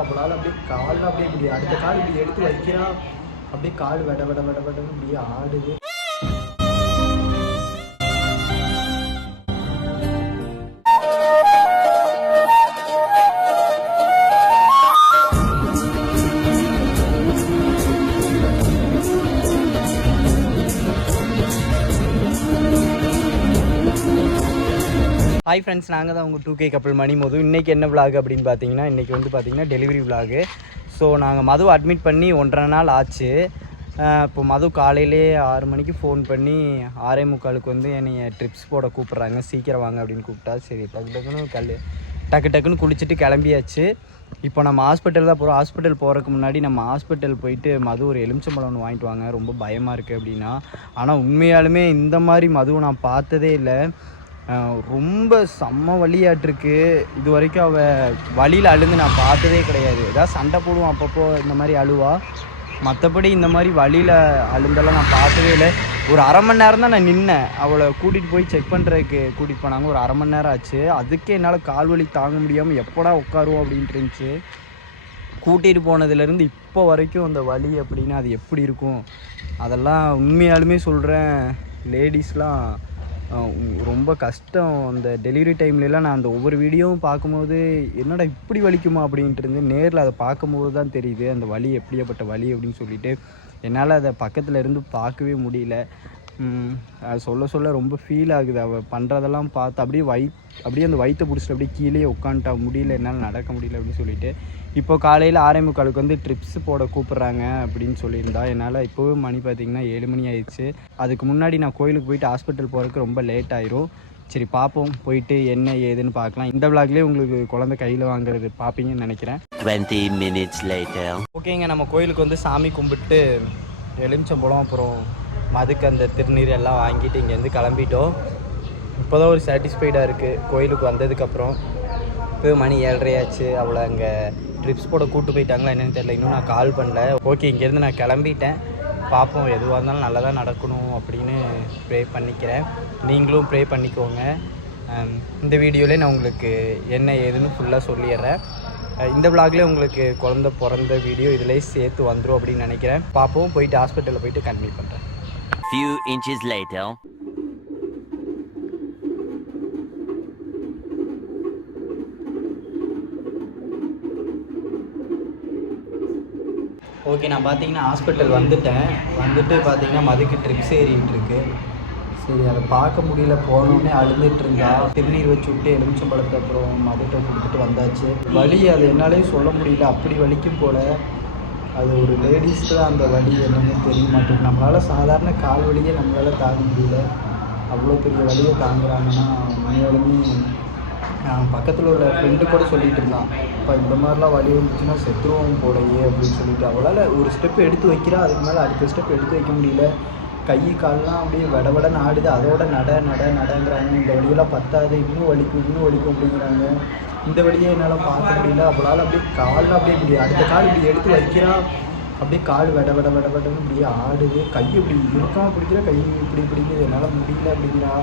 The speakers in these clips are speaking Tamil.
அவளால் அப்படியே காலில் அப்படியே இப்படி அடுத்த கால் இப்படி எடுத்து வைக்கிறா, அப்படியே கால் வெட வெட வெட வெடன்னு இப்படியே ஆடுது. ஹாய் ஃப்ரெண்ட்ஸ், நாங்கள் தான் உங்கள் 2K கப்பல் மணி மது. இன்றைக்கி என்ன விளாக் அப்படின்னு பார்த்தீங்கன்னா, இன்றைக்கி வந்து பார்த்திங்கன்னா டெலிவரி விளாகு. ஸோ நாங்கள் மது அட்மிட் பண்ணி 1.5 நாள் ஆச்சு. இப்போ மது காலையிலே 6 மணிக்கு ஃபோன் பண்ணி 6:45 வந்து என்னை ட்ரிப்ஸ் போட கூப்பிட்றாங்க, சீக்கிரம் வாங்க அப்படின்னு கூப்பிட்டா. சரி டக்கு டக்குன்னு குளிச்சுட்டு கிளம்பியாச்சு. இப்போ நம்ம ஹாஸ்பிட்டல் தான் போகிறோம். ஹாஸ்பிட்டல் போகிறதுக்கு முன்னாடி நம்ம ஹாஸ்பிட்டல் போயிட்டு மது ஒரு எலுமிச்சம்பழம் ஒன்று வாங்கிட்டு வாங்க, ரொம்ப பயமாக இருக்குது அப்படின்னா. ஆனால் உண்மையாலுமே இந்த மாதிரி மதுவை நான் பார்த்ததே இல்லை. ரொம்ப செம்ம வலியாட்டிருக்கு. இது வரைக்கும் அவள் வலியில் அழுந்து நான் பார்த்ததே கிடையாது. ஏதாவது சண்டை போடுவோம் அப்பப்போ இந்த மாதிரி அழுவா, மற்றபடி இந்த மாதிரி வலியில் அழுந்தெல்லாம் நான் பார்த்ததே இல்லை. ஒரு 1/2 மணி நேரம் தான் நான் நின்னேன். அவளை கூட்டிகிட்டு போய் செக் பண்ணுறதுக்கு கூட்டிகிட்டு போனாங்க. ஒரு 1/2 மணி நேரம் ஆச்சு. அதுக்கே என்னால் கால் வலி தாங்க முடியாமல் எப்படா உட்காருவோம் அப்படின்ட்டு இருந்துச்சு. கூட்டிகிட்டு போனதுலேருந்து இப்போ வரைக்கும் அந்த வலி அப்படின்னு அது எப்படி இருக்கும், அதெல்லாம் உண்மையாலுமே சொல்கிறேன். லேடிஸ்லாம் ரொம்ப கஷ்டம். அந்த டெலிவரி டைம்லலாம் நான் அந்த ஒவ்வொரு வீடியோவும் பார்க்கும்போது என்னடா இப்படி வலிக்குமா அப்படின்ட்டு இருந்து நேரில் அதை பார்க்கும்போது தான் தெரியுது அந்த வலி எப்படியாப்பட்ட வலி அப்படின்னு சொல்லிட்டு. என்னால் அதை பக்கத்தில் இருந்து பார்க்கவே முடியல. அது சொல்ல சொல்ல ரொம்ப ஃபீல் ஆகுது. அவள் பண்ணுறதெல்லாம் பார்த்து அப்படியே அந்த வயிற்றை பிடிச்சிட்டு அப்படியே கீழே உட்காந்துட்டா, முடியல, என்னால் நடக்க முடியல அப்படின்னு சொல்லிட்டு. இப்போ காலையில் 6:45 வந்து ட்ரிப்ஸ் போட கூப்பிட்றாங்க அப்படின்னு சொல்லியிருந்தா. என்னால் இப்போவே மணி பார்த்திங்கன்னா 7 மணி ஆயிடுச்சு. அதுக்கு முன்னாடி நான் கோயிலுக்கு போயிட்டு ஹாஸ்பிட்டல் போகிறதுக்கு ரொம்ப லேட் ஆயிரும். சரி பார்ப்போம், போயிட்டு என்ன ஏதுன்னு பார்க்கலாம். இந்த விளாக்லேயே உங்களுக்கு குழந்தை கையில் வாங்குறது பார்ப்பீங்கன்னு நினைக்கிறேன். 20 minutes later. ஓகேங்க, நம்ம கோயிலுக்கு வந்து சாமி கும்பிட்டு எலுமிச்சம்பழம் அப்புறம் மதுக்கு அந்த திருநீர் எல்லாம் வாங்கிட்டு இங்கேருந்து கிளம்பிட்டோம். இப்போ தான் ஒரு சாட்டிஸ்ஃபைடாக இருக்குது கோயிலுக்கு வந்ததுக்கப்புறம். இப்போ மணி 7:30 ஆச்சு. அவளை அங்கே ட்ரிப்ஸ் போட கூப்பிட்டு போயிட்டாங்களா என்னென்னு தெரியல, இன்னும் நான் கால் பண்ணல. ஓகே, இங்கேருந்து நான் கிளம்பிட்டேன். பார்ப்போம், எதுவாக இருந்தாலும் நல்லதாக நடக்கணும் அப்படின்னு ப்ரே பண்ணிக்கிறேன். நீங்களும் ப்ரே பண்ணிக்கோங்க. இந்த வீடியோவிலே நான் உங்களுக்கு என்ன ஏதுன்னு ஃபுல்லாக சொல்லிடுறேன். இந்த விளாக்லேயே உங்களுக்கு குழந்த பிறந்த வீடியோ இதிலே சேர்த்து வந்துடும் அப்படின்னு நினைக்கிறேன். பார்ப்போம், போயிட்டு ஹாஸ்பிட்டலில் போயிட்டு கன்டினியூ பண்ணுறேன். Few inches later. ஓகே, நான் பார்த்தீங்கன்னா ஹாஸ்பிட்டல் வந்துட்டு பார்த்தீங்கன்னா மதுக்கு ட்ரிப்ஸ் ஏறிட்டு இருக்கு. சரி, அதை பார்க்க முடியல. போனோடனே அழுதுட்டு இருந்தா. திருநீர் வச்சு விட்டு எலுமிச்சம்பழத்தை அப்புறம் மதுட்டை கொடுத்துட்டு வந்தாச்சு. வலி அது என்னாலேயும் சொல்ல முடியல, அப்படி வலிக்கும் போல். அது ஒரு லேடிஸ்க்கு தான் அந்த வலி என்னன்னு தெரிய மாட்டேங்குது. நம்மளால் சாதாரண கால் வலியே நம்மளால் தாங்க முடியல, அவ்வளோ பெரிய வலியை தாங்குறாங்கன்னா உண்மையாலுமே. பக்கத்தில் உள்ள ஃப்ரெண்டு கூட சொல்லிகிட்டு இருந்தான், இப்போ இந்த மாதிரிலாம் வலி வந்துச்சுன்னா செத்துருவோம் போலையே அப்படின்னு சொல்லிட்டு. அவளால் ஒரு ஸ்டெப் எடுத்து வைக்கிறா, அதுக்கு மேலே அடுத்த ஸ்டெப் எடுத்து வைக்க முடியல. கை கால்லாம் அப்படியே விடவிடன்னு ஆடுது. அதோட நடங்கிறாங்க. இந்த வழியெல்லாம் பத்தாது, இன்னும் வலிக்கும் அப்படிங்கிறாங்க. இந்த வழியை என்னால் பார்க்க முடியல. அவளால் அப்படியே காலில் அப்படியே இப்படி அடுத்த கால் இப்படி எடுத்து வைக்கிறா, அப்படியே கால் வெட வெடன்னு இப்படியே ஆடுது. கை இப்படி இருக்காமல் பிடிக்கிற, கை இப்படி பிடிக்குது, என்னால் முடியல அப்படிங்கிறா.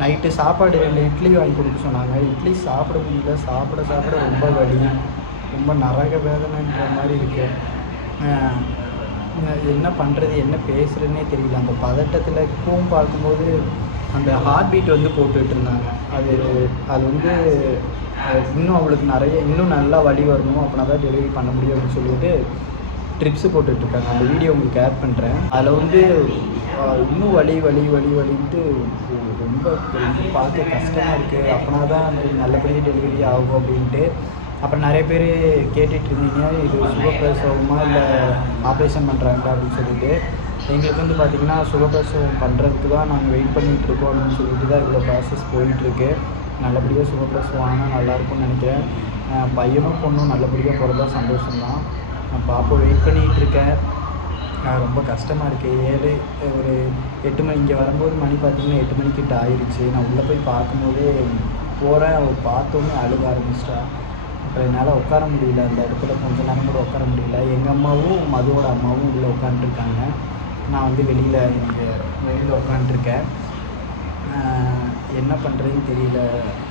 நைட்டு சாப்பாடு 2 இட்லி வாங்கி கொடுக்க சொன்னாங்க. இட்லி சாப்பிட முடியல. சாப்பிட ரொம்ப வலி, ரொம்ப நரக வேதனைன்ற மாதிரி இருக்குது. என்ன பண்ணுறது, என்ன பேசுகிறதுனே தெரியல. அந்த பதட்டத்தில் இப்பவும் பார்க்கும்போது அந்த ஹார்ட் பீட் வந்து போட்டுக்கிட்டு இருந்தாங்க. அது வந்து இன்னும் அவளுக்கு இன்னும் நல்லா வலி வரணும், அப்படின்னா தான் டெலிவரி பண்ண முடியும் அப்படின்னு சொல்லிட்டு ட்ரிப்ஸு போட்டுட்ருக்காங்க. அந்த வீடியோ உங்களுக்கு ஆட் பண்ணுறேன். அதில் வந்து இன்னும் வலின்ட்டு ரொம்ப பார்க்க கஷ்டமாக இருக்குது. அப்படின்னா தான் நல்லபடியாக டெலிவரி ஆகும் அப்படின்ட்டு. அப்புறம் நிறைய பேர் கேட்டுட்டு இருந்தீங்க, இது சுகப்பிரசவமாக இல்லை ஆப்ரேஷன் பண்ணுறாங்க அப்படின்னு சொல்லிட்டு. எங்களுக்கு வந்து பார்த்திங்கன்னா சுகப்பிரசவம் பண்ணுறதுக்கு தான் நாங்கள் வெயிட் பண்ணிகிட்ருக்கோம் அப்படின்னு சொல்லிட்டு தான் இவ்வளோ ப்ராசஸ் போயிட்டுருக்கு. நல்லபடியாக சுகப்பிரசவம் ஆனால் நல்லாயிருக்கும்னு நினைக்கிறேன். பையனும் பொண்ணும் நல்லபடியாக பிறந்தா சந்தோஷம்தான். நான் பாப்பா வெயிட் பண்ணிகிட்ருக்கேன். ரொம்ப கஷ்டமாக இருக்குது. ஒரு 8 மணி இங்கே வரும்போது மணி பார்த்திங்கன்னா 8 மணிக்கிட்ட ஆயிடுச்சு. நான் உள்ளே போய் பார்க்கும்போதே போகிறேன், அவள் பார்த்தோன்னே அழுக ஆரம்பிச்சிட்டா. அப்புறம் என்னால் உட்கார முடியல, அந்த இடத்துல கொஞ்ச நேரம் கூட உட்கார முடியல. எங்கள் அம்மாவும் மதுவோட அம்மாவும் உள்ளே உட்காந்துருக்காங்க. நான் வந்து வெளியில் உட்காந்துருக்கேன். என்ன பண்ணுறதுன்னு தெரியல,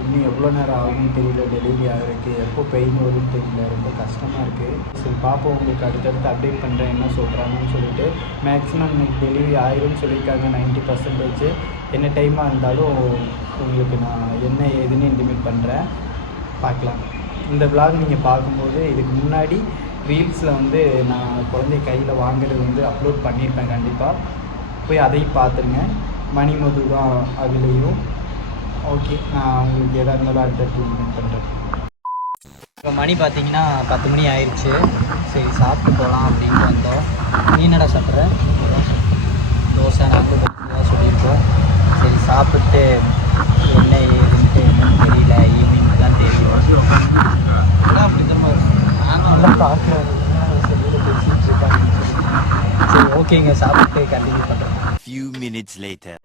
இன்னும் எவ்வளோ நேரம் ஆகும்னு தெரியல, டெலிவரி ஆகிறதுக்கு எப்போ பெயின் வரும்னு தெரியல, ரொம்ப கஷ்டமாக இருக்குது. சரி பார்ப்போம், உங்களுக்கு அடுத்தடுத்து அப்டேட் பண்ணுறேன் என்ன சொல்கிறாங்கன்னு சொல்லிட்டு. மேக்ஸிமம் இன்னைக்கு டெலிவரி ஆயிரும்னு சொல்லியிருக்காங்க 90%. என்ன டைமாக இருந்தாலும் உங்களுக்கு நான் என்ன ஏதுன்னு இன்டிமேட் பண்ணுறேன், பார்க்கலாம். இந்த விளாக் நீங்கள் பார்க்கும்போது இதுக்கு முன்னாடி ரீல்ஸில் வந்து நான் குழந்தை கையில் வாங்குறது வந்து அப்லோட் பண்ணியிருப்பேன். கண்டிப்பாக போய் அதையும் பார்த்துருங்க. மணிமது தான் அதுலேயும். ஓகே, நான் உங்களுக்கு எதாக இருந்தாலும் அடுத்தடுத்து இன்டிமேட் பண்ணுறேன். இப்போ மணி பார்த்தீங்கன்னா 10 மணி ஆயிடுச்சு. சரி சாப்பிட்டு போகலாம் அப்படின்ட்டு வந்தோம். நீ என்னடா சாப்பிட்ற? தோசை நாங்கள் தான் சொல்லியிருக்கோம். சரி சாப்பிட்டு என்ன ஏதுன்ட்டு என்னன்னு தெரியல, ஈவினிங் தான் தெரியும். அப்படி தான் நாங்கள் பார்க்குறேன் சொல்லி பேசிகிட்டு இருக்காங்க. சரி ஓகேங்க, சாப்பிட்டு கண்டினியூ பண்ணுறேன். Few minutes later.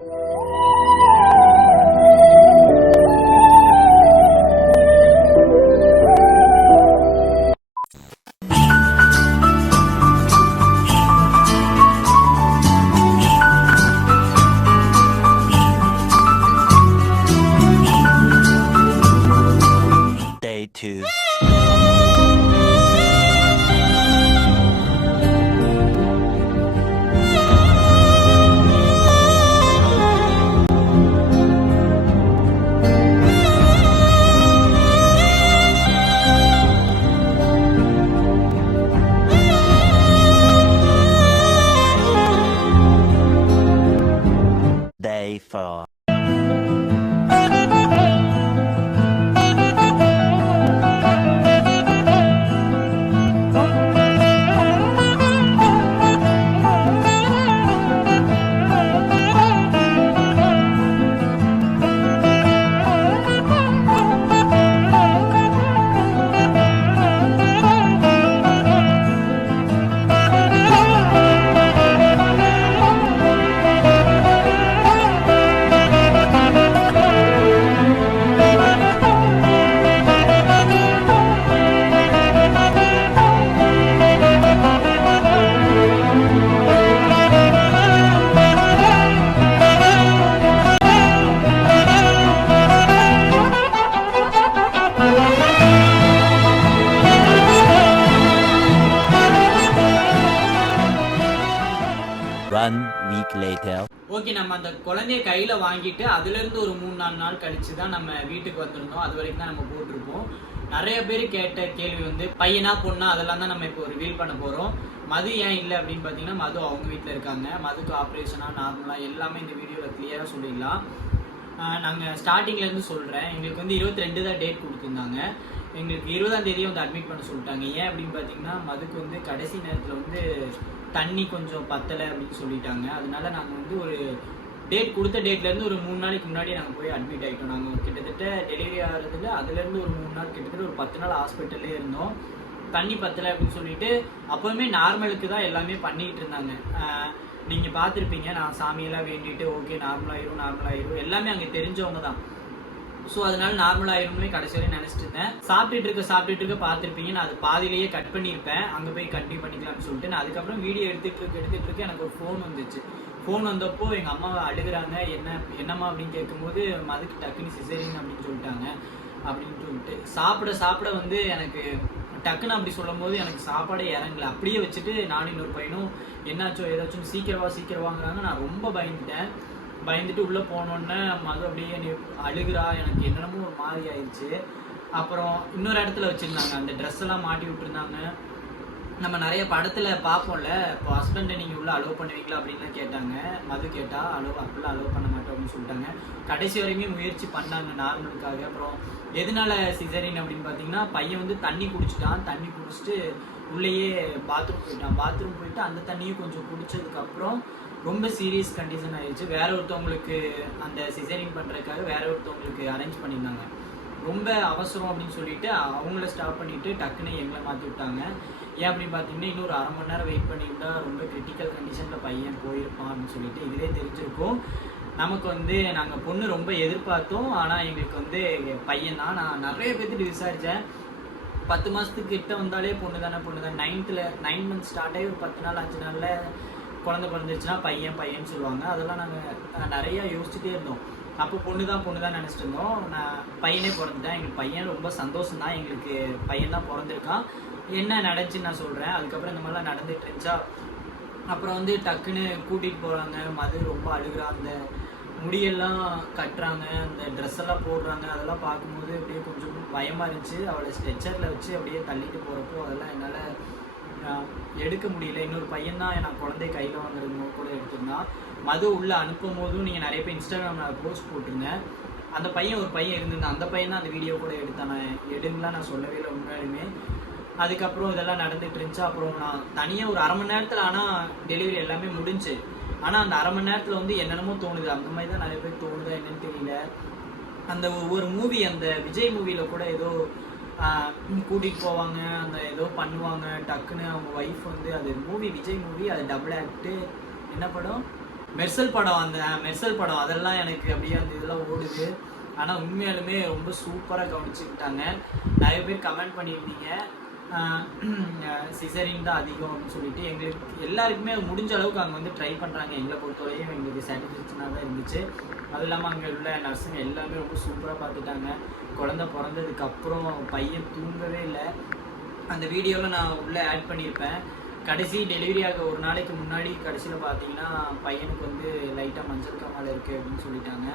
Day 2. Day 4. One week later. Okay, நம்ம அந்த குழந்தைய கையில் வாங்கிட்டு அதுலேருந்து ஒரு 3-4 நாள் கழிச்சு தான் நம்ம வீட்டுக்கு வந்திருந்தோம். அது வரைக்கும் தான் நம்ம போட்டிருப்போம். நிறைய பேர் கேட்ட கேள்வி வந்து பையனா பொண்ணா அதெல்லாம் தான் நம்ம இப்போ ரிவீல் பண்ண போகிறோம். மது ஏன் இல்லை அப்படின்னு பார்த்தீங்கன்னா, மது அவங்க வீட்டில் இருக்காங்க. மதுக்கு ஆப்ரேஷனாக நார்மலாக எல்லாமே இந்த வீடியோவில் கிளியராக சொல்லிடலாம். நாங்கள் ஸ்டார்டிங்லேருந்து சொல்கிறேன், எங்களுக்கு வந்து 22 தான் டேட் கொடுத்துருந்தாங்க. எங்களுக்கு 20ஆம் தேதியே வந்து அட்மிட் பண்ண சொல்லிட்டாங்க. ஏன் அப்படின்னு பார்த்தீங்கன்னா, மதுக்கு வந்து கடைசி நேரத்தில் வந்து தண்ணி கொஞ்சம் பத்தலை அப்படின்னு சொல்லிட்டாங்க. அதனால நாங்கள் வந்து ஒரு டேட் கொடுத்த டேட்லேருந்து ஒரு 3 நாளைக்கு முன்னாடி நாங்கள் போய் அட்மிட் ஆகிட்டோம். நாங்கள் கிட்டத்தட்ட டெலிவரி ஆகிறதுல அதுலேருந்து ஒரு 3 நாள் கிட்டத்தட்ட ஒரு 10 நாள் ஹாஸ்பிட்டல்லே இருந்தோம். தண்ணி பத்தலை அப்படின்னு சொல்லிட்டு அப்போவுமே நார்மலுக்கு தான் எல்லாமே பண்ணிகிட்டு இருந்தாங்க. நீங்கள் பார்த்துருப்பீங்க, நான் சாமியெல்லாம் வேண்டிட்டு ஓகே நார்மலாகிடும் எல்லாமே அங்கே தெரிஞ்சவங்க தான். ஸோ அதனால நார்மல் ஆயிரும்னு கடைசி வரையும் நினச்சிட்டு இருந்தேன். சாப்பிட்டுட்டு இருக்க பார்த்துருப்பீங்க, நான் அது பாதியிலேயே கட் பண்ணியிருப்பேன். அங்கே போய் கண்டினியூ பண்ணிக்கலாம்னு சொல்லிட்டு நான் அதுக்கப்புறம் வீடியோ எடுத்துகிட்டு இருக்கு எனக்கு ஒரு ஃபோன் வந்துச்சு. ஃபோன் வந்தப்போ எங்கள் அம்மாவை அழுகுறாங்க. என்னம்மா அப்படின்னு கேட்கும்போது, மதுக்கு டக்குன்னு சிசேரியன் அப்படின்னு சொல்லிட்டாங்க அப்படின்னு சொல்லிட்டு சாப்பிட வந்து எனக்கு டக்குன்னு அப்படி சொல்லும் போது எனக்கு சாப்பாடே இறங்கல. அப்படியே வச்சுட்டு நானும் இன்னொரு பையனும் என்னாச்சோ ஏதாச்சும் சீக்கிரம் வாங்குறாங்க. நான் ரொம்ப பயந்துட்டு உள்ளே போனோன்னே மது அப்படியே அழுகுறா. எனக்கு என்னென்னமோ ஒரு மாதிரி ஆயிடுச்சு. அப்புறம் இன்னொரு இடத்துல வச்சுருந்தாங்க, அந்த ட்ரெஸ் எல்லாம் மாட்டி விட்டுருந்தாங்க. நம்ம நிறைய படத்தில் பார்ப்போம்ல, இப்போ ஹஸ்பண்டை நீங்கள் உள்ளே அலோவ் பண்ணுவீங்களா அப்படின்லாம் கேட்டாங்க. மது கேட்டால் அப்படிலாம் அலோவ் பண்ண மாட்டோம் அப்படின்னு சொல்லிட்டாங்க. கடைசி வரையுமே முயற்சி பண்ணாங்க நார்மலுக்காக. அப்புறம் எதனால சிசேரியன் அப்படின்னு பார்த்தீங்கன்னா, பையன் வந்து தண்ணி குடிச்சிட்டு உள்ளேயே பாத்ரூம் போயிட்டு அந்த தண்ணியும் கொஞ்சம் குடித்ததுக்கப்புறம் ரொம்ப சீரியஸ் கண்டிஷன் ஆயிடுச்சு. வேற ஒருத்தவங்களுக்கு அந்த சிசேரியன் பண்ணுறதுக்காக வேற ஒருத்தவங்களுக்கு அரேஞ்ச் பண்ணியிருந்தாங்க. ரொம்ப அவசரம் அப்படின்னு சொல்லிட்டு அவங்கள ஸ்டாப் பண்ணிவிட்டு டக்குன்னு எங்களை மாற்றி விட்டாங்க. ஏன் அப்படின்னு பார்த்தீங்கன்னா, இன்னொரு 1/2 மணி நேரம் வெயிட் பண்ணியிருந்தா ரொம்ப கிரிட்டிக்கல் கண்டிஷனில் பையன் போயிருப்பான் அப்படின்னு சொல்லிட்டு இதிலே தெரிஞ்சிருக்கும். நமக்கு வந்து நாங்கள் பொண்ணு ரொம்ப எதிர்பார்த்தோம். ஆனால் எங்களுக்கு வந்து பையன் தான். நான் நிறைய பேர்த்துட்டு விசாரித்தேன். 10 மாதத்துக்கு கிட்ட வந்தாலே பொண்ணு தானே 9 மந்த்ஸ் ஸ்டார்ட் ஆகி ஒரு 10 நாள் 5 நாளில் குழந்தை பிறந்துருச்சுன்னா பையன் சொல்லுவாங்க. அதெல்லாம் நாங்கள் நிறையா யோசிச்சுட்டே இருந்தோம். அப்போ பொண்ணு தான் நினச்சிட்டு இருந்தோம். நான் பையனே பிறந்துட்டேன். எங்களுக்கு பையன் ரொம்ப சந்தோஷம் தான். எங்களுக்கு பையன் தான் பிறந்திருக்கான். என்ன நடந்துச்சுன்னு நான் சொல்கிறேன். அதுக்கப்புறம் இந்த மாதிரிலாம் நடந்துட்டு இருந்துச்சா, அப்புறம் வந்து டக்குன்னு கூட்டிகிட்டு போகிறாங்க. மது ரொம்ப அழுகிறா. அந்த முடியெல்லாம் கட்டுறாங்க, அந்த ட்ரெஸ் எல்லாம் போடுறாங்க. அதெல்லாம் பார்க்கும்போது அப்படியே கொஞ்சம் பயமாக இருந்துச்சு. அவளை ஸ்ட்ரெச்சரில் வச்சு அப்படியே தள்ளிட்டு போகிறப்போ அதெல்லாம் என்னால் எடுக்க முடியல. இன்னொரு பையன் தான் நான் குழந்தை கையில் வாங்குறது கூட எடுத்திருந்தான். மது உள்ளே அனுப்பும் போதும் நீங்கள் நிறைய பேர் இன்ஸ்டாகிராமில் போஸ்ட் போட்டுருங்க. அந்த பையன் ஒரு பையன் இருந்திருந்தான். அந்த பையன் தான் அந்த வீடியோ கூட எடுத்தான். நான் எடுங்கலாம் நான் சொல்லவே இல்லை உண்மையாலுமே. அதுக்கப்புறம் இதெல்லாம் நடந்துட்டு இருந்துச்சு. அப்புறம் நான் தனியாக ஒரு 1/2 மணி நேரத்தில் ஆனால் டெலிவரி எல்லாமே முடிஞ்சு. ஆனால் அந்த 1/2 மணி நேரத்தில் வந்து என்னென்னமோ தோணுது. அந்த மாதிரி தான் நிறைய பேர் தோணுதா என்னன்னு தெரியல. அந்த ஒரு மூவி, அந்த விஜய் மூவியில் கூட ஏதோ கூட்டிகிட்டு போவாங்க, அந்த ஏதோ பண்ணுவாங்க. டக்குன்னு அவங்க ஒய்ஃப் வந்து, அது மூவி விஜய் மூவி, அது டபுள் ஆக்ட்டு. என்ன படம்? மெர்சல் படம். அந்த மெர்சல் படம் அதெல்லாம் எனக்கு அப்படியே அந்த இதெல்லாம் ஓடுது. ஆனால் உண்மையாலுமே ரொம்ப சூப்பராக கவனிச்சுக்கிட்டாங்க. நிறைய பேர் கமெண்ட் பண்ணியிருந்தீங்க சிசரின் தான் அதிகம் அப்படின்னு சொல்லிட்டு. எங்களுக்கு எல்லாருக்குமே முடிஞ்ச அளவுக்கு அங்கே வந்து ட்ரை பண்ணுறாங்க. எங்களை பொறுத்தவரையும் எங்களுக்கு சாட்டிஸ்ஃபேக்ஷனாக தான் இருந்துச்சு. அதுவும் இல்லாமல் அங்கே உள்ள நர்ஸுங்க எல்லாமே ரொம்ப சூப்பராக பார்த்துட்டாங்க. குழந்தை பிறந்ததுக்கப்புறம் பையன் தூங்கவே இல்லை. அந்த வீடியோவில் நான் உள்ளே ஆட் பண்ணியிருப்பேன். கடைசி டெலிவரி ஆக ஒரு நாளைக்கு முன்னாடி கடைசியில் பார்த்தீங்கன்னா பையனுக்கு வந்து லைட்டாக மஞ்சள் காமாலை இருக்குது அப்படின்னு சொல்லிட்டாங்க.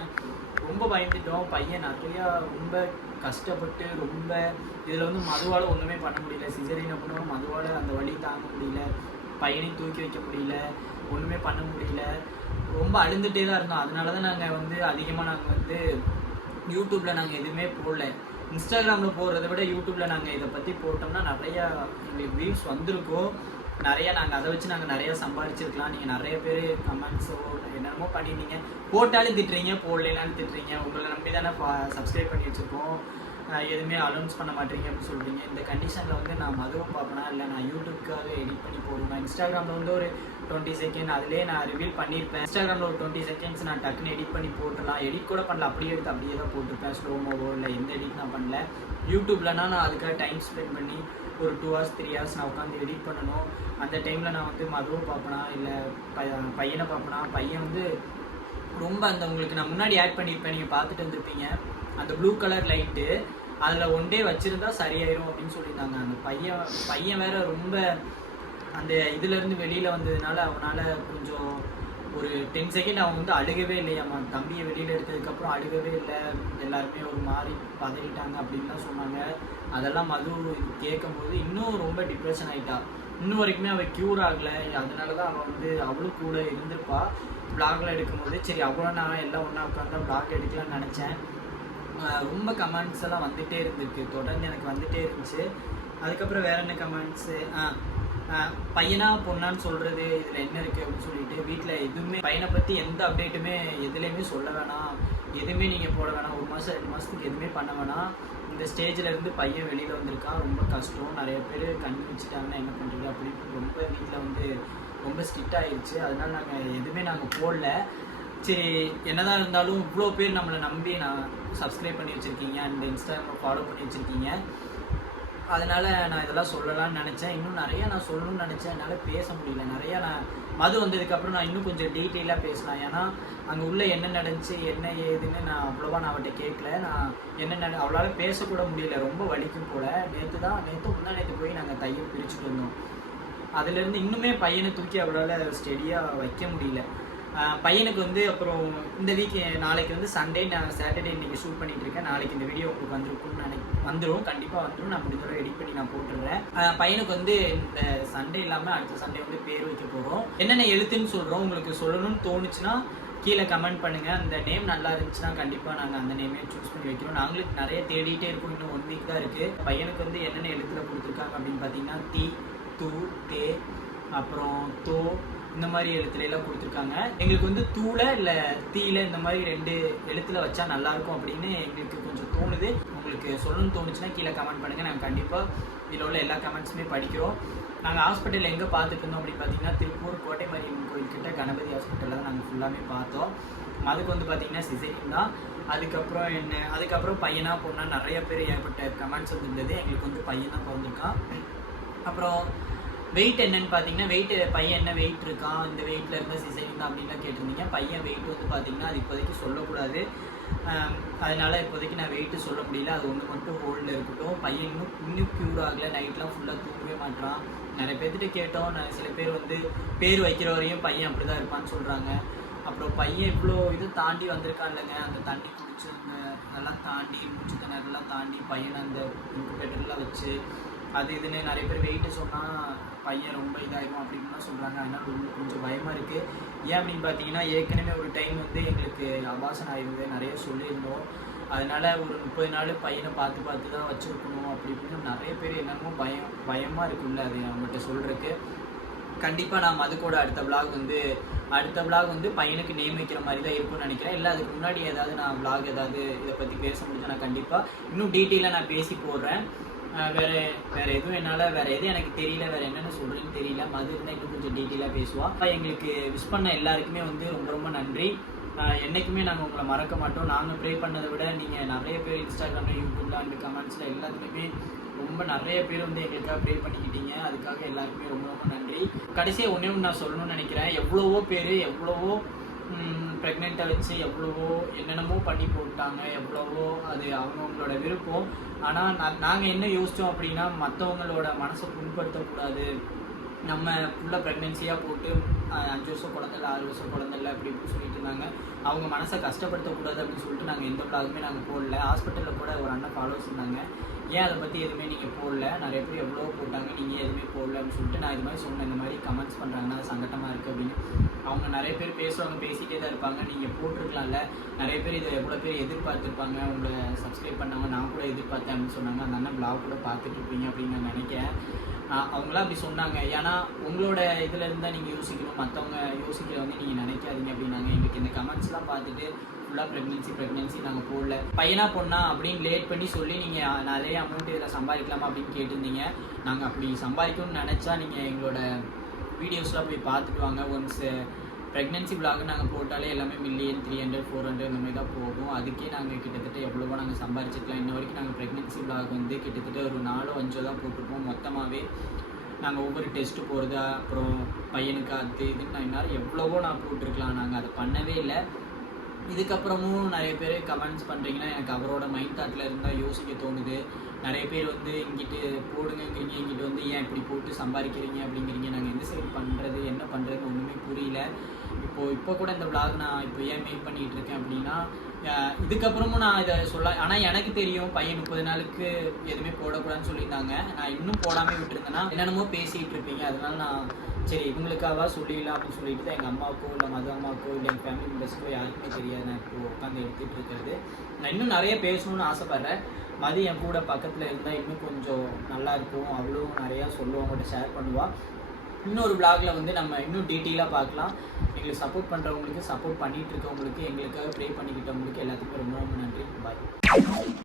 ரொம்ப பயந்துட்டோம். பையன் நிறையா ரொம்ப கஷ்டப்பட்டு ரொம்ப இதில் வந்து மதுவால் ஒன்றுமே பண்ண முடியல. சிசரின் அப்படின்னா மதுவால் அந்த வலி தாங்க முடியல. பையனையும் தூக்கி வைக்க முடியல, ஒன்றுமே பண்ண முடியல. ரொம்ப அழுந்துகிட்டே தான் இருந்தோம். அதனால தான் நாங்கள் வந்து அதிகமாக நாங்கள் வந்து யூடியூப்பில் நாங்கள் எதுவுமே போடல. இன்ஸ்டாகிராமில் போடுறத விட யூடியூப்பில் நாங்கள் இதை பற்றி போட்டோம்னா நிறையா எங்களுக்கு வியூஸ் வந்திருக்கோம். நிறையா நாங்கள் அதை வச்சு நாங்கள் நிறையா சம்பாதிச்சிருக்கலாம். நீங்கள் நிறைய பேர் கமெண்ட்ஸோ என்னென்னமோ பண்ணியிருந்தீங்க. போட்டாலும் திட்டுறீங்க, போடலைனாலும் திட்டுறீங்க. உங்களை நம்பி தானே சப்ஸ்கிரைப் பண்ணி வச்சுருக்கோம். எதுவுமே அலௌன்ஸ் பண்ண மாட்டீங்க அப்படின்னு சொல்கிறீங்க. இந்த கண்டிஷனில் வந்து நான் மதுவும் பார்ப்பேனா இல்லை நான் யூடியூப்க்காக எடிட் பண்ணி போடுவேன். இன்ஸ்டாகிராமில் வந்து ஒரு 20 செகண்ட் அதிலே நான் ரிவீல் பண்ணியிருப்பேன். இன்ஸ்டாகிராமில் ஒரு 20 செகண்ட்ஸ் நான் டக்குன்னு எடிட் பண்ணி போட்டுடலாம். எடிட் கூட பண்ணல, அப்படியே எடுத்து அப்படியே தான் போட்டிருப்பேன். ஸ்லோமோவோ இல்லை எந்த எடிட் நான் பண்ணல. யூடியூப்லனா நான் அதுக்காக டைம் ஸ்பெண்ட் பண்ணி ஒரு 2 hours 3 hours நான் உட்காந்து எடிட் பண்ணணும். அந்த டைமில் நான் வந்து மதுவும் பார்ப்பேனா இல்லை பையனை பார்ப்பேனா. பையன் வந்து ரொம்ப அந்த உங்களுக்கு நான் முன்னாடி ஆட் பண்ணியிருப்பேன், நீங்கள் பார்த்துட்டு வந்திருப்பீங்க. அந்த ப்ளூ கலர் லைட்டு அதில் 1 day வச்சுருந்தா சரியாயிரும் அப்படின்னு சொல்லியிருந்தாங்க. அந்த பையன் வேற ரொம்ப அந்த இதுலேருந்து வெளியில் வந்ததுனால அவனால் கொஞ்சம் ஒரு 10 செகண்ட் அவன் வந்து அழுகவே இல்லையாம்மா. தம்பியை வெளியில் எடுத்ததுக்கப்புறம் அழுகவே இல்லை. எல்லாருமே ஒரு மாதிரி பதறிட்டாங்க அப்படின்லாம் சொன்னாங்க. அதெல்லாம் மது கேட்கும்போது இன்னும் ரொம்ப டிப்ரெஷன் ஆகிட்டா. இன்னும் வரைக்குமே அவள் க்யூர் ஆகலை. அதனால தான் அவள் வந்து அவளும் கூட இருந்திருப்பா வ்ளாகில் எடுக்கும்போது. சரி அவ்வளோ நான் எல்லாம் ஒன்றா உட்காந்து வ்ளாக் எடுக்கலாம்னு நினச்சேன். ரொம்ப கமெண்ட்ஸ் எல்லாம் வந்துகிட்டே இருந்திருக்கு, தொடர்ந்து எனக்கு வந்துகிட்டே இருந்துச்சு. அதுக்கப்புறம் வேறு என்ன கமெண்ட்ஸு, பையனா பொண்ணான்னு சொல்கிறது இதில் என்ன இருக்குது அப்படின்னு சொல்லிட்டு வீட்டில் எதுவுமே பையனை பற்றி எந்த அப்டேட்டுமே எதுலேயுமே சொல்ல வேணாம், எதுவுமே நீங்கள் போட வேணாம், 1 மாதம் 2 மாதத்துக்கு எதுவுமே பண்ண வேணாம். இந்த ஸ்டேஜில் இருந்து பையன் வெளியில் வந்திருக்கான், ரொம்ப கஷ்டம், நிறைய பேர் கண்ணு வச்சுட்டாங்கன்னா என்ன பண்ணுறது அப்படின்னு ரொம்ப வீட்டில் வந்து ரொம்ப ஸ்ட்ரிக்ட் ஆகிடுச்சு. அதனால நாங்கள் எதுவுமே நாங்கள் போடல. சரி என்னதான் இருந்தாலும் இவ்வளோ பேர் நம்மளை நம்பி நான் சப்ஸ்கிரைப் பண்ணி வச்சுருக்கீங்க, அண்ட் இன்ஸ்டாகிராமில் ஃபாலோ பண்ணி வச்சுருக்கீங்க. அதனால் நான் இதெல்லாம் சொல்லலாம்னு நினச்சேன். இன்னும் நிறையா நான் சொல்லணும்னு நினச்சேன், என்னால் பேச முடியல. நிறையா நான் மது வந்ததுக்கப்புறம் நான் இன்னும் கொஞ்சம் டீட்டெயிலாக பேசலாம். ஏன்னா அங்கே உள்ளே என்ன நடந்துச்சு என்ன ஏதுன்னு நான் அவ்வளோவா நான் அவள்கிட்ட கேட்கல. நான் அவளால் பேசக்கூட முடியல, ரொம்ப வலிக்கும் போல். நேற்று போய் நாங்கள் தையல் பிரிச்சுட்டு வந்தோம். அதுலேருந்து இன்னுமே பையனை தூக்கி அவளால் ஸ்டெடியாக வைக்க முடியல. பையனுக்கு வந்து அப்புறம் இந்த வீக் நாளைக்கு வந்து சண்டே, நான் சாட்டர்டே இன்றைக்கி ஷூட் பண்ணிகிட்டு இருக்கேன். நாளைக்கு இந்த வீடியோ உங்களுக்கு வந்திருக்கும்னு வந்துடும், கண்டிப்பாக வந்துடும். நான் முடிஞ்சளவு எடிட் பண்ணி நான் போட்டுடுறேன். பையனுக்கு வந்து இந்த சண்டே இல்லாமல் அடுத்த சண்டே வந்து பேர் வைக்க போகிறோம். என்னென்ன எழுத்துன்னு சொல்கிறோம், உங்களுக்கு சொல்லணும்னு தோணுச்சுன்னா கீழே கமெண்ட் பண்ணுங்கள். அந்த நேம் நல்லா இருந்துச்சுன்னா கண்டிப்பாக நாங்கள் அந்த நேமே சூஸ் பண்ணி வைக்கிறோம். நாங்களுக்கு நிறைய தேடிகிட்டே இருக்கோம், இன்னும் 1 week தான் இருக்குது. பையனுக்கு வந்து என்னென்ன எழுத்தில் கொடுத்துருக்காங்க அப்படின்னு பார்த்தீங்கன்னா தி, து, தே, அப்புறம் தோ, இந்த மாதிரி எழுத்துலாம் கொடுத்துருக்காங்க. எங்களுக்கு வந்து தூள இல்லை தீல இந்த மாதிரி 2 எழுத்துல வச்சா நல்லாயிருக்கும் அப்படின்னு எங்களுக்கு கொஞ்சம் தோணுது. உங்களுக்கு சொல்லணும்னு தோணுச்சுன்னா கீழே கமெண்ட் பண்ணுங்கள். நாங்கள் கண்டிப்பாக இதில் உள்ள எல்லா கமெண்ட்ஸுமே படிக்கிறோம். நாங்கள் ஹாஸ்பிட்டலில் எங்கே பார்த்துட்டு இருந்தோம் அப்படின்னு பார்த்தீங்கன்னா திருப்பூர் கோட்டை மாரியம்மன் கோயில்கிட்ட கணபதி ஹாஸ்பிட்டலில் தான் நாங்கள் ஃபுல்லாமே பார்த்தோம். அதுக்கு வந்து பார்த்திங்கன்னா சிசேரியன் தான். அதுக்கப்புறம் பையனா பொண்ணா நிறைய பேர் ஏற்பட்ட கமெண்ட்ஸ் வந்துருந்தது. எங்களுக்கு வந்து பையனாக பிறந்திருக்கான். அப்புறம் வெயிட் என்னன்னு பார்த்தீங்கன்னா பையன் என்ன வெயிட் இருக்கான், இந்த வெயிட்டில் இருந்தால் சிசேரியன் தான் அப்படின்லாம் கேட்டிருந்தீங்க. பையன் வெயிட் வந்து பார்த்தீங்கன்னா அது இப்போதைக்கு சொல்லக்கூடாது. அதனால் இப்போதைக்கு நான் வெயிட்டு சொல்ல முடியல. அது ஒன்று மட்டும் ஹோல்டில் இருக்கட்டும். பையன் இன்னும் க்யூர் ஆகலை. நைட்லாம் ஃபுல்லாக தூங்கவே மாட்டான். நிறைய பேர்த்திட்ட கேட்டோம். சில பேர் வந்து பேர் வைக்கிற வரையும் பையன் அப்படி தான் இருப்பான்னு சொல்கிறாங்க. அப்புறம் பையன் இவ்வளோ இது தாண்டி வந்திருக்கான் இல்லைங்க. அந்த தண்ணி குடிச்சு அதெல்லாம் தாண்டி மூச்சு திணறலாம் தாண்டி பையனை அந்த இன்குபேட்டர்லாம் வச்சு அது இதுன்னு நிறைய பேர் வெயிட்டு சொன்னால் பையன் ரொம்ப இதாகிடும் அப்படின்லாம் சொல்கிறாங்க. அதனால் கொஞ்சம் பயமாக இருக்குது. ஏன் அப்படின்னு பார்த்தீங்கன்னா, ஏற்கனவே ஒரு டைம் வந்து எங்களுக்கு அபாசன் ஆகிருந்தது நிறைய சொல்லியிருந்தோம். அதனால் ஒரு 30 நாள் பையனை பார்த்து தான் வச்சுருக்கணும் அப்படி இப்படின்னு நிறைய பேர் என்னென்னமோ பயமாக இருக்குல்ல அது அவங்கள்ட்ட சொல்கிறதுக்கு. கண்டிப்பாக நான் மதுக்கோட அடுத்த விளாக் வந்து பையனுக்கு நேம் வைக்கிற மாதிரி தான் இருக்கும்னு நினைக்கிறேன். இல்லை அதுக்கு முன்னாடி ஏதாவது நான் விளாக் ஏதாவது இதை பற்றி பேச முடிஞ்சா நான் கண்டிப்பாக இன்னும் டீட்டெயிலாக நான் பேசி போடுறேன். வேறு எதுவும் வேறு எதுவும் எனக்கு தெரியல, வேறு என்னென்ன சொல்கிறேன்னு தெரியல. மது இருந்தால் இன்னும் கொஞ்சம் டீட்டெயிலாக பேசுவாள். எங்களுக்கு விஷ் பண்ண எல்லாருக்குமே வந்து ரொம்ப ரொம்ப நன்றி. என்றைக்குமே நாங்கள் உங்களை மறக்க மாட்டோம். நாங்கள் ப்ரே பண்ணதை விட நீங்கள் நிறைய பேர் இன்ஸ்டாகிராமில், யூடியூப்பில் அண்ட் கமெண்ட்ஸில் எல்லாத்துலேயுமே ரொம்ப நிறைய பேர் வந்து எங்களுக்காக ப்ரே பண்ணிக்கிட்டீங்க. அதுக்காக எல்லாருக்குமே ரொம்ப ரொம்ப நன்றி. கடைசியாக ஒன்றே ஒன்று நான் சொல்லணும்னு நினைக்கிறேன். எவ்வளவோ பேர் எவ்வளவோ ப்ரெக்னெண்ட்டை வச்சு எவ்வளவோ என்னென்னமோ பண்ணி போட்டாங்க. எவ்வளவோ அது அவங்கவுங்களோட விருப்பம். ஆனால் நாங்கள் என்ன யோசித்தோம் அப்படின்னா, மற்றவங்களோட மனசை புண்படுத்தக்கூடாது. நம்ம ஃபுல்லாக ப்ரெக்னென்சியாக போட்டு 5 வருஷம் குழந்தைல 6 வருஷம் குழந்தைல அப்படி இப்படி சொல்லிட்டு இருந்தாங்க. அவங்க மனசை கஷ்டப்படுத்தக்கூடாது அப்படின்னு சொல்லிட்டு நாங்கள் எந்த விளாகுமே நாங்கள் போடல. ஹாஸ்பிட்டலில் கூட ஒரு அண்ணன் ஃபாலோவர்ஸ் இருந்தாங்க. ஏன் அதை பற்றி எதுவுமே நீங்கள் போடல, நிறைய பேர் எவ்வளோ போட்டாங்க, நீங்கள் எதுவுமே போடல அப்படின்னு சொல்லிட்டு நான் இது மாதிரி சொன்னேன். இந்த மாதிரி கமெண்ட்ஸ் பண்ணுறாங்கன்னா அது சங்கட்டமாக இருக்குது அப்படின்னு. அவங்க நிறைய பேர் பேசுவாங்க, பேசிகிட்டே தான் இருப்பாங்க. நீங்கள் போட்டிருக்கலாம்ல. நிறைய பேர் இதை எவ்வளோ பேர் எதிர்பார்த்துருப்பாங்க. உங்களை சப்ஸ்கிரைப் பண்ணாங்க, நான் கூட எதிர்பார்த்தேன் அப்படின்னு சொன்னாங்க. அந்த அண்ணன் விளாக் கூட பார்த்துட்ருப்பீங்க அப்படின்னு நான் நினைக்கிறேன். அவங்களாம் அப்படி சொன்னாங்க. ஏன்னா உங்களோட இதில் இருந்தால் நீங்கள் யோசிக்கணும், மற்றவங்க யோசிக்கிற வந்து நீங்கள் நினைக்காதீங்க அப்படின்னாங்க. எங்களுக்கு இந்த கமெண்ட்ஸ்லாம் பார்த்துட்டு ஃபுல்லாக ப்ரெக்னென்சி நாங்கள் போடல. பையனா பொண்ணா அப்படின்னு லேட் பண்ணி சொல்லி நீங்கள் நிறைய அமௌண்ட் இதில் சம்பாதிக்கலாமா அப்படின்னு கேட்டிருந்தீங்க. நாங்கள் அப்படி சம்பாதிக்கணும்னு நினச்சா நீங்கள் எங்களோட வீடியோஸ்லாம் போய் பார்த்துட்டு வாங்க. ஒன்ஸ் ப்ரெக்னென்சி விளாக் நாங்கள் போட்டாலே எல்லாமே 1,000,000 300 400 இந்த மாதிரி தான் போகும். அதுக்கே நாங்கள் கிட்டத்தட்ட எவ்வளவோ நாங்கள் சம்பாரிச்சிக்கலாம். இன்ன வரைக்கும் நாங்கள் ப்ரெக்னென்சி விளாக் வந்து கிட்டத்தட்ட ஒரு 4 5 தான் போட்டிருப்போம். மொத்தமாகவே நாங்கள் ஒவ்வொரு டெஸ்ட்டு போகிறது, அப்புறம் பையனுக்கு அது இதுன்னு என்னால் எவ்வளவோ நான் போட்டிருக்கலாம். நாங்கள் அதை பண்ணவே இல்லை. இதுக்கப்புறமும் நிறைய பேர் கமெண்ட்ஸ் பண்ணுறீங்கன்னா எனக்கு அவரோட மைண்ட் தாட்டில் இருந்தால் யோசிக்க தோணுது. நிறைய பேர் வந்து இங்கிட்டு போடுங்கிறீங்க, இங்கிட்டு வந்து ஏன் இப்படி போட்டு சம்பாதிக்கிறீங்க அப்படிங்கிறீங்க. நாங்கள் எந்த சைடு பண்ணுறது என்ன பண்ணுறதுன்னு ஒன்றுமே புரியல. இப்போ கூட இந்த விளாக் நான் இப்போ ஏன் மேக் பண்ணிகிட்டு இருக்கேன் அப்படின்னா, இதுக்கப்புறமும் நான் இதை சொல்ல. ஆனால் எனக்கு தெரியும் பையன் 30 நாளுக்கு எதுவுமே போடக்கூடாதுன்னு சொல்லியிருந்தாங்க. நான் இன்னும் போடாமல் விட்டுருந்தேன்னா என்னென்னமோ பேசிகிட்டு இருப்பீங்க. அதனால நான் சரி இவங்களுக்காக சொல்லிடலாம் அப்படின்னு சொல்லிட்டு தான் எங்கள் அம்மாவுக்கோ இல்லை மது அம்மாவுக்கோ இல்லை எங்கள் ஃபேமிலி மெம்பர்ஸ்க்கோ யாருக்குமே தெரியாது நான் இப்போ உட்காந்து எடுத்துகிட்டு இருக்கிறது. நான் இன்னும் நிறைய பேசணும்னு ஆசைப்பட்றேன். மது என் கூட பக்கத்தில் இருந்தால் இன்னும் கொஞ்சம் நல்லாயிருக்கும். அவ்வளோ நிறையா சொல்லுவோம், அவங்கள்ட்ட ஷேர் பண்ணுவாள். இன்னொரு விளாகில் வந்து நம்ம இன்னும் டீட்டெயிலாக பார்க்கலாம். எங்களுக்கு சப்போர்ட் பண்ணுறவங்களுக்கு, சப்போர்ட் பண்ணிகிட்டு இருக்கவங்களுக்கு, எங்களுக்காக ப்ரே பண்ணிக்கிட்டவங்களுக்கு எல்லாத்துக்கும் ரொம்ப ரொம்ப நன்றி. பாய்.